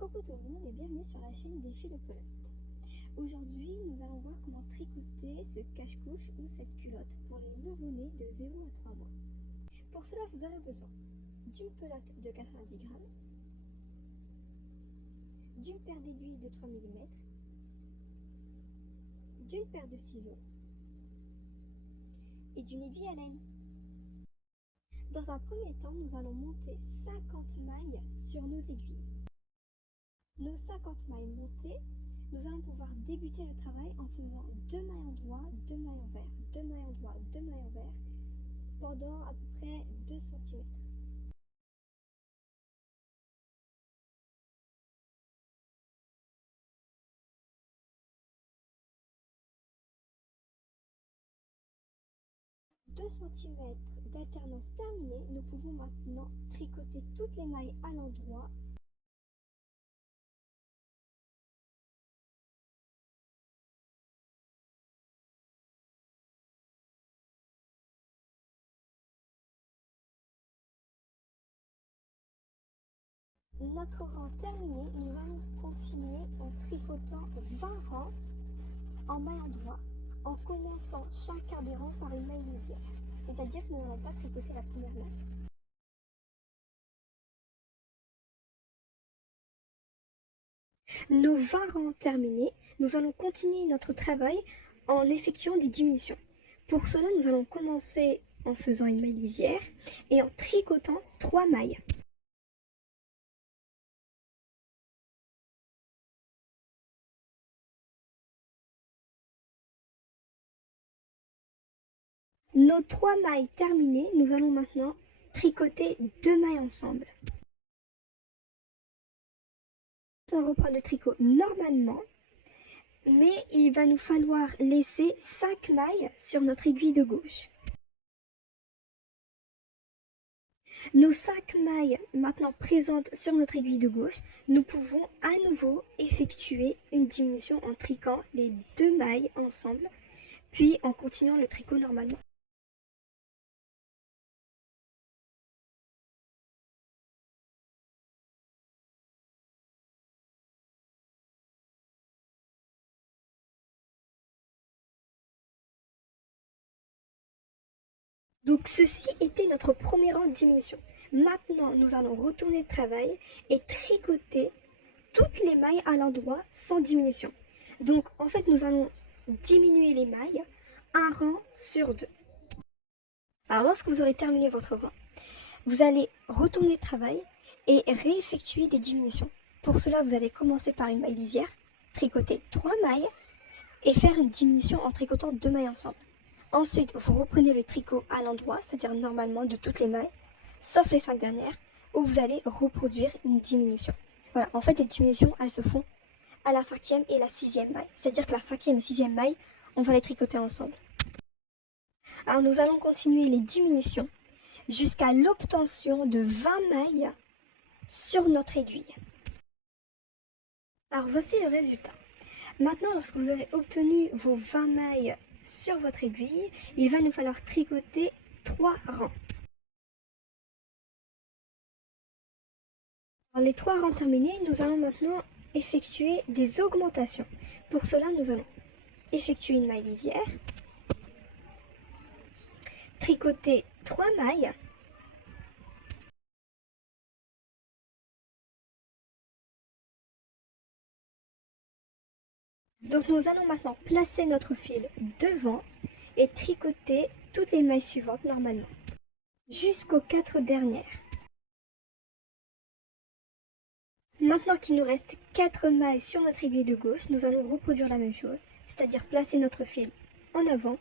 Coucou tout le monde et bienvenue sur la chaîne Défi le Pelote. Aujourd'hui, nous allons voir comment tricoter ce cache-couche ou cette culotte pour les nouveau-nés de 0 à 3 mois. Pour cela, vous aurez besoin d'une pelote de 90 grammes, d'une paire d'aiguilles de 3 mm, d'une paire de ciseaux et d'une aiguille à laine. Dans un premier temps, nous allons monter 50 mailles sur nos aiguilles. Nos 50 mailles montées, nous allons pouvoir débuter le travail en faisant 2 mailles endroits, 2 mailles envers, 2 mailles endroits, 2 mailles envers pendant à peu près 2 cm. Deux centimètres d'alternance terminée, nous pouvons maintenant tricoter toutes les mailles à l'endroit. Notre rang terminé, nous allons continuer en tricotant 20 rangs en mailles endroits, en commençant chacun des rangs par une maille lisière. C'est-à-dire que nous n'allons pas tricoter la première maille. Nos 20 rangs terminés, nous allons continuer notre travail en effectuant des diminutions. Pour cela, nous allons commencer en faisant une maille lisière et en tricotant 3 mailles. Nos 3 mailles terminées, nous allons maintenant tricoter 2 mailles ensemble. On reprend le tricot normalement, mais il va nous falloir laisser 5 mailles sur notre aiguille de gauche. Nos 5 mailles maintenant présentes sur notre aiguille de gauche, nous pouvons à nouveau effectuer une diminution en triquant les 2 mailles ensemble, puis en continuant le tricot normalement. Donc ceci était notre premier rang de diminution. Maintenant, nous allons retourner le travail et tricoter toutes les mailles à l'endroit sans diminution. Donc en fait, nous allons diminuer les mailles un rang sur 2. Alors lorsque vous aurez terminé votre rang, vous allez retourner le travail et réeffectuer des diminutions. Pour cela, vous allez commencer par une maille lisière, tricoter 3 mailles et faire une diminution en tricotant 2 mailles ensemble. Ensuite, vous reprenez le tricot à l'endroit, c'est-à-dire normalement de toutes les mailles, sauf les 5 dernières, où vous allez reproduire une diminution. Voilà, en fait les diminutions, elles se font à la 5e et la 6e maille. C'est-à-dire que la 5e et 6e maille, on va les tricoter ensemble. Alors nous allons continuer les diminutions jusqu'à l'obtention de 20 mailles sur notre aiguille. Alors voici le résultat. Maintenant, lorsque vous aurez obtenu vos 20 mailles sur votre aiguille, il va nous falloir tricoter 3 rangs. Alors, les 3 rangs terminés, nous allons maintenant effectuer des augmentations. Pour cela, nous allons effectuer une maille lisière, tricoter 3 mailles, donc nous allons maintenant placer notre fil devant et tricoter toutes les mailles suivantes normalement, jusqu'aux 4 dernières. Maintenant qu'il nous reste 4 mailles sur notre aiguille de gauche, nous allons reproduire la même chose, c'est-à-dire placer notre fil en avant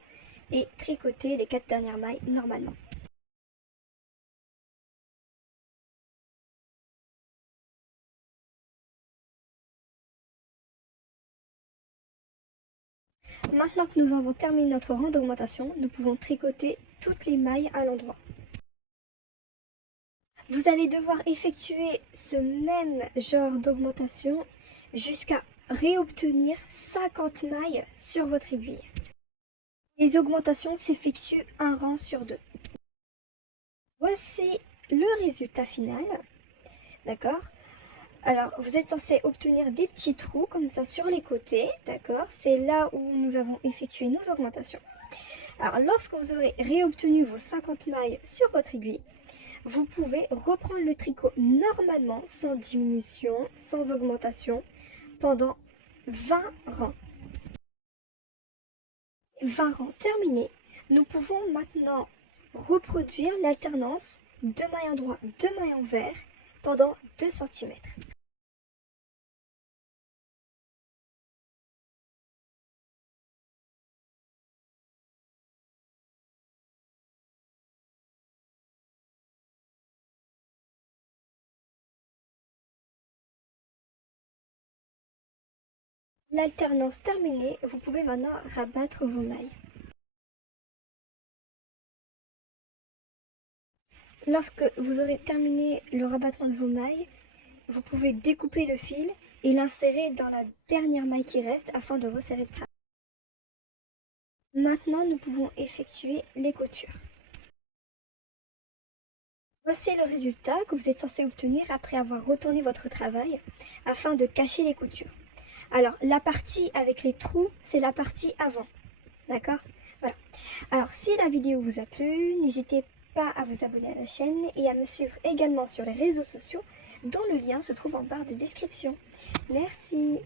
et tricoter les 4 dernières mailles normalement. Maintenant que nous avons terminé notre rang d'augmentation, nous pouvons tricoter toutes les mailles à l'endroit. Vous allez devoir effectuer ce même genre d'augmentation jusqu'à réobtenir 50 mailles sur votre aiguille. Les augmentations s'effectuent un rang sur 2. Voici le résultat final. D'accord ? Alors, vous êtes censé obtenir des petits trous comme ça sur les côtés, d'accord? C'est là où nous avons effectué nos augmentations. Alors, lorsque vous aurez réobtenu vos 50 mailles sur votre aiguille, vous pouvez reprendre le tricot normalement, sans diminution, sans augmentation, pendant 20 rangs. 20 rangs terminés, nous pouvons maintenant reproduire l'alternance de mailles endroit, de mailles envers pendant 2 cm. L'alternance terminée, vous pouvez maintenant rabattre vos mailles. Lorsque vous aurez terminé le rabattement de vos mailles, vous pouvez découper le fil et l'insérer dans la dernière maille qui reste afin de resserrer le travail. Maintenant, nous pouvons effectuer les coutures. Voici le résultat que vous êtes censé obtenir après avoir retourné votre travail afin de cacher les coutures. Alors, la partie avec les trous, c'est la partie avant. D'accord? Voilà. Alors, si la vidéo vous a plu, n'hésitez pas à vous abonner à la chaîne et à me suivre également sur les réseaux sociaux dont le lien se trouve en barre de description. Merci.